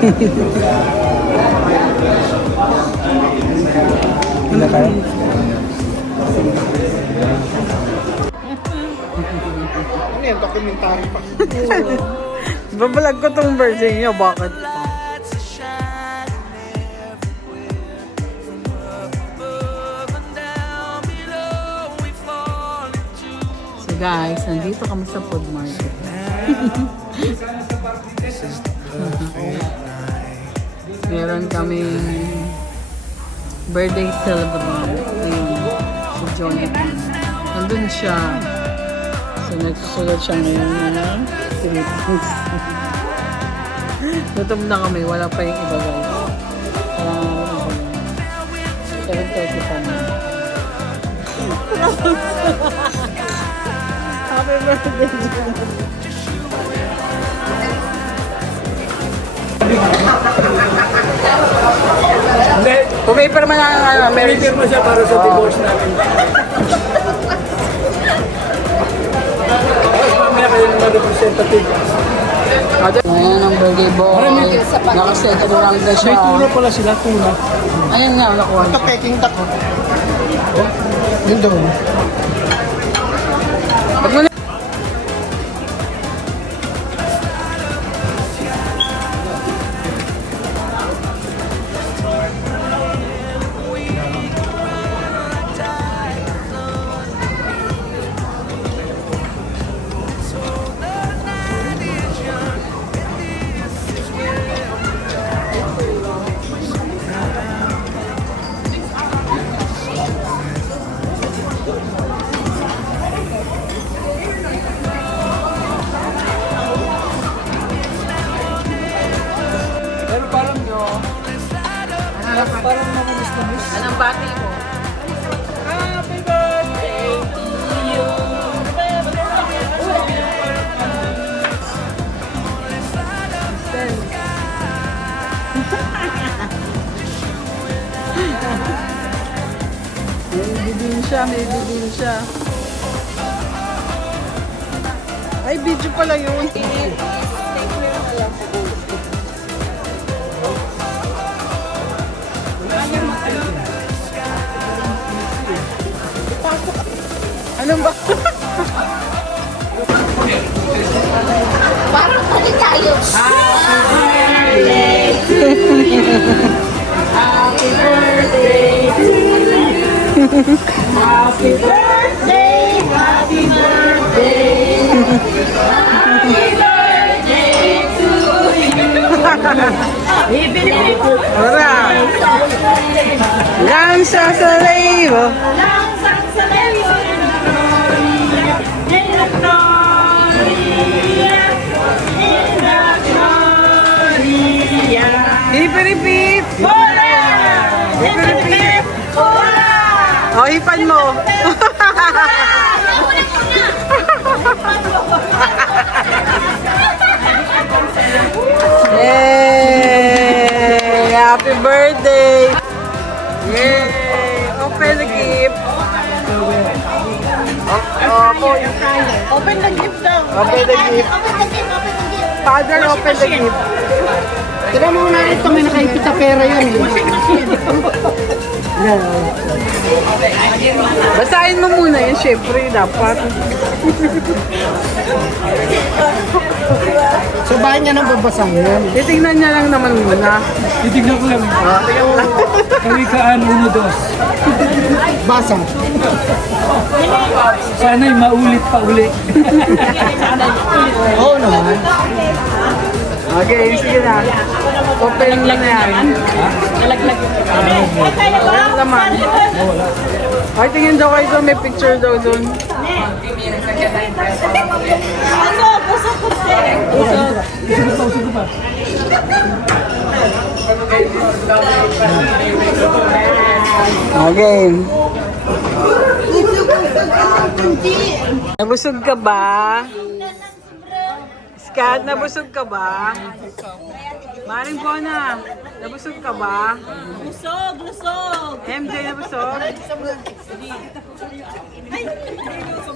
Ano tayo? Ano yan? Documentary pa. Babalag ko tong version niya. Bakit? So guys, nandito kami sa food market. Meron kaming birthday celebrant. Ayun, si Jonathan. Nandun siya. So nagsusulat siya ngayon na greetings. Gutom na kami. Wala pa yung iba guys. Parang 7:30 pa na. Happy birthday, Jonathan. Hindi, Pumipir man ang marriage. pinipir mo siya para sa divorce namin. Tapos mamaya kayo naman representative. Ayan ang birthday boy. Nakaset lang na siya. May tuna pala sila, tuna. Ayan nga, nakuha. Ito peking taco. Yun doon. Pag mo na. Pero parang parang makumis-kumis. Anong bati mo? Happy birthday to you. May bibin siya, may bibin siya. Ay, video pala yun. Anong ba? Parang pati tayo. Happy birthday! Happy birthday. Happy birthday to you. Ora! Lanza sa leivo! Langsang sa layo. In the gloria. In the gloria. Hip-hip-hip! Hola! Hip-hip-hip! Hola! O, hipan mo! Yay! Happy birthday! Yay! Open the gift! Open the gift daw. Open the gift! Father, open the gift! Tira mo na ito, may nakaipit na pera yan eh. Basahin mo muna yun, syempre, dapat. So bahay niya nang babasahin. Titignan niya lang naman muna. Titignan ko lang. Kawikaan 1-2. Basa. Sana'y maulit pa uli. Oo naman. Okay, sige na. Open mo na yan. Ayan naman. Ay, tingin daw kayo doon. May picture daw doon. Usog pa. Okay. Nabusog ka ba? Skat, nabusog ka ba? Maring Bona, nabusog ka ba? Lusog, lusog. MJ, nabusog?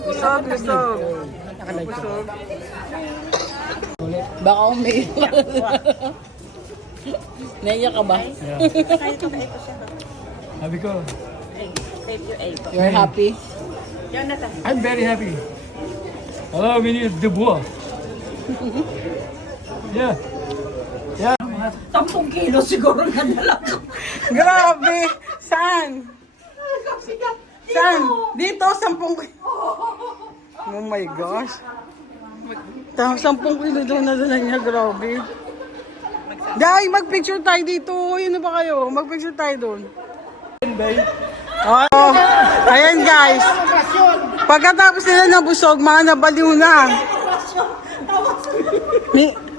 Busog, busog. Busog. Baka umiiyak. Naiyak ka ba? Sabi ko, You're happy? I'm very happy. Hello, Minnie Dubois. Yeah. Yeah. 10 kilo siguro nadala ko. Grabe! Saan? Saan? Dito, 10 kilo. Oh my gosh. 10 kilo daw nadala niya, grabe. Day, mag-picture tayo dito. Yun na ba kayo? Mag-picture tayo doon. Oh, ayan guys. Pagkatapos nila nabusog, mga nabaliw na.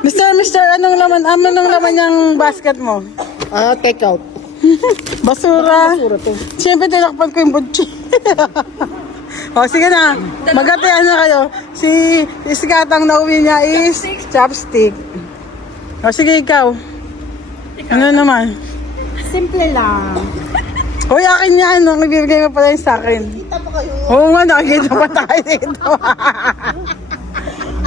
Mister, anong laman yung basket mo? Take out. Basura. Siyempre, tinakpan ko yung butchi. O, sige na. Magatian na kayo. Si Katang na uwi niya is chopstick. O, sige ikaw. Ano naman? Simple lang. Uy, akin yan. Ibibigay mo pala yung sa akin. Kita pa kayo? Oo nga, nakikita pa tayo dito.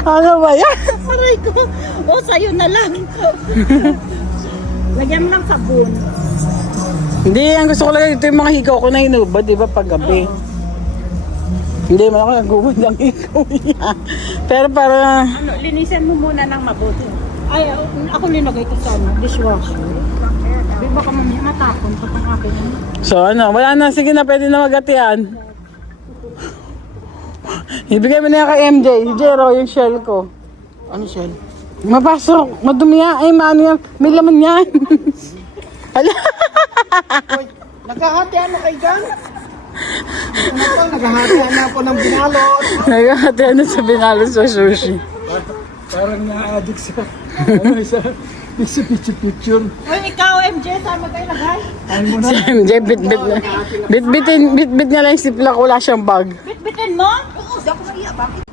Ano ba yan? Aray ko. O, sa'yo na lang. Lagyan mo ng sabon. Hindi, ang gusto ko lang ito yung mga hikaw ko na hinubad, di ba, paggabi. Hindi man ako nagubad ng hikaw niya. Pero para... Linisan mo muna ng mabuti. Ay, ako linagay ito sa dishwasher. Di ba ka mamaya matapon pa pang akin? So ano, wala na. Sige na, pwede na magatian. Ibigay mo na yan kay MJ. Jero, yung shell ko. Ano shell? Mapasok. Madumi yan. Ay, maano yan. May laman yan. Hala. Naghahatian na kay Jan? Naghahatian na ako ng binalot. Nagkakatian na sa binalot sa sushi. parang na-addict sa, sa picture-picture. Uy, ikaw, MJ, saan mo tayo lagay? Ay mo na. Si MJ, bitbit niya lang yung siplak. Wala siyang bag. Bitbitin mo? Oo, di ako naiya. Bakit?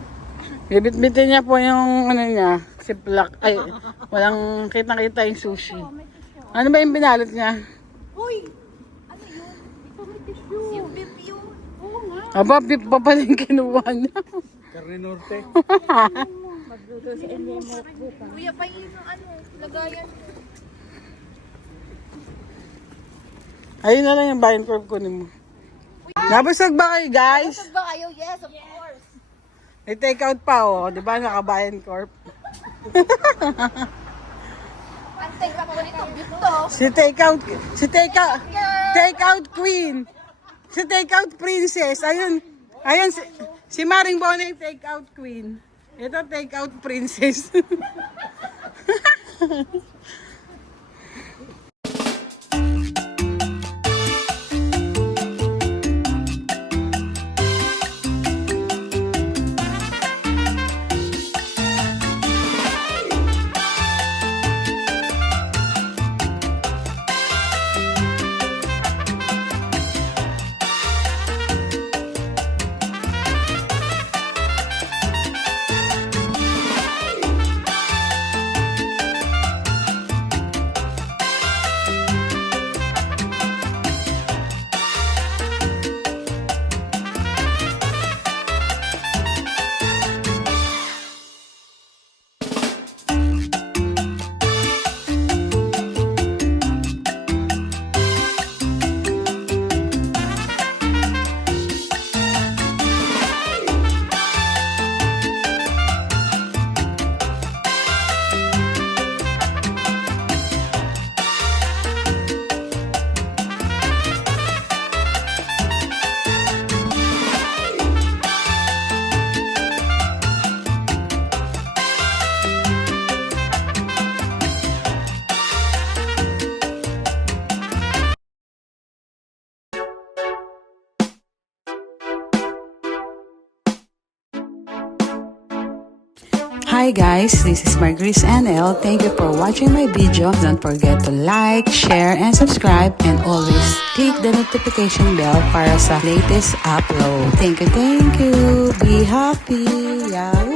Bibit-bitin niya po yung ano niya, siplak. Ay, walang kitang-kita yung sushi. Ano ba yung binalot niya? Uy, ano yun? Ito may tissue. Yung beef yun. Oo nga. Aba, beef pa pala yung kinuha niya. Carne Norte. Kuya, paingin ng ano, lagayan. Ayun na lang yung buy and curve kunin mo. Nabusog ba kayo, guys? Ba kayo? Yes, of course. May take out pa, oh. Di ba, naka-buy and curve? Antay ka ko nito, dito. Take out queen. Si take out princess. Ayun, si Maring Bona yung take out queen. Ito take out princess. Hi guys, this is Margris NL. Thank you for watching my video. Don't forget to like, share, and subscribe. And always click the notification bell para sa latest upload. Thank you. Be happy. Yahoo!